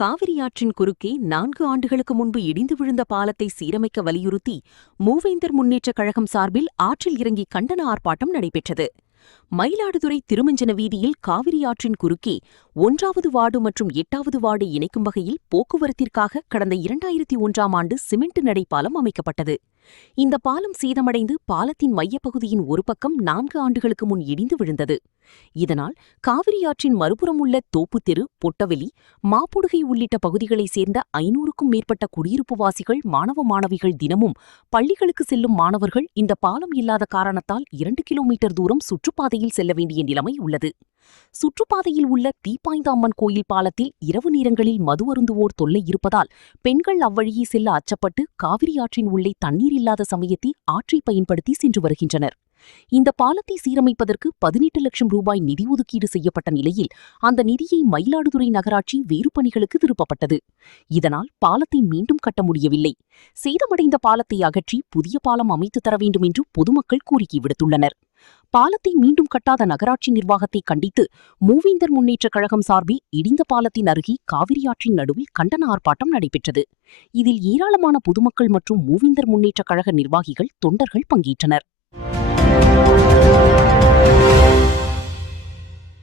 மயிலாடுதுறையில் காவிரி ஆற்றின் குறுக்கே 4 ஆண்டுகளுக்கு முன்பு இடிந்து விழுந்த பாலத்தை சீரமைக்க வலியுறுத்தி மூவேந்தர் முன்னேற்றக் கழகம் சார்பில் ஆற்றில் இறங்கி கண்டன ஆர்ப்பாட்டம் நடைபெற்றது. மயிலாடுதுறை திருமஞ்சன வீதியில் காவிரி ஆற்றின் குறுக்கே 1வது வார்டு மற்றும் 8வது வார்டை இணைக்கும் வகையில் போக்குவரத்திற்காக கடந்த 2001ஆம் ஆண்டு சிமெண்ட் நடைபாலம் அமைக்கப்பட்டது. இந்த பாலம் சேதமடைந்து பாலத்தின் மையப்பகுதியின் ஒரு பக்கம் 4 ஆண்டுகளுக்கு முன் இடிந்து விழுந்தது. இதனால் காவிரி ஆற்றின் மறுபுறம் உள்ள தோப்புத்தெரு, பொட்டவெளி, மாப்படுகை உள்ளிட்ட பகுதிகளைச் சேர்ந்த 500க்கும் மேற்பட்ட குடியிருப்புவாசிகள், மாணவ மாணவிகள் தினமும் பள்ளிகளுக்கு செல்லும் மாணவர்கள் இந்த பாலம் இல்லாத காரணத்தால் 2 கிலோமீட்டர் தூரம் சுற்றுப்பாதையில் செல்ல வேண்டிய நிலைமை உள்ளது. சுற்றுப்பாதையில் உள்ள தீப்பாய்ந்த அம்மன் கோயில் பாலத்தில் இரவு நேரங்களில் மது அருந்துவோர் தொல்லை இருப்பதால் பெண்கள் அவ்வழியே செல்ல அச்சப்பட்டு காவிரி ஆற்றின் உள்ளே தண்ணீர் இல்லாத சமயத்தில் ஆற்றை பயன்படுத்தி சென்று வருகின்றனர். இந்த பாலத்தை சீரமைப்பதற்கு 18 லட்சம் ரூபாய் நிதி ஒதுக்கீடு செய்யப்பட்ட நிலையில் அந்த நிதியை மயிலாடுதுறை நகராட்சி வேறு பணிகளுக்கு திருப்பப்பட்டது. இதனால் பாலத்தை மீண்டும் கட்ட முடியவில்லை. சேதமடைந்த பாலத்தை அகற்றி புதிய பாலம் அமைத்து தர வேண்டும் என்று பொதுமக்கள் கோரிக்கை விடுத்துள்ளனர். பாலத்தை மீண்டும் கட்டாத நகராட்சி நிர்வாகத்தை கண்டித்து மூவேந்தர் முன்னேற்றக் கழகம் சார்பில் இடிந்த பாலத்தின் அருகே காவிரி ஆற்றின் நடுவில் கண்டன ஆர்ப்பாட்டம் நடைபெற்றது. இதில் ஏராளமான பொதுமக்கள் மற்றும் மூவேந்தர் முன்னேற்றக் கழக நிர்வாகிகள், தொண்டர்கள் பங்கேற்றனர்.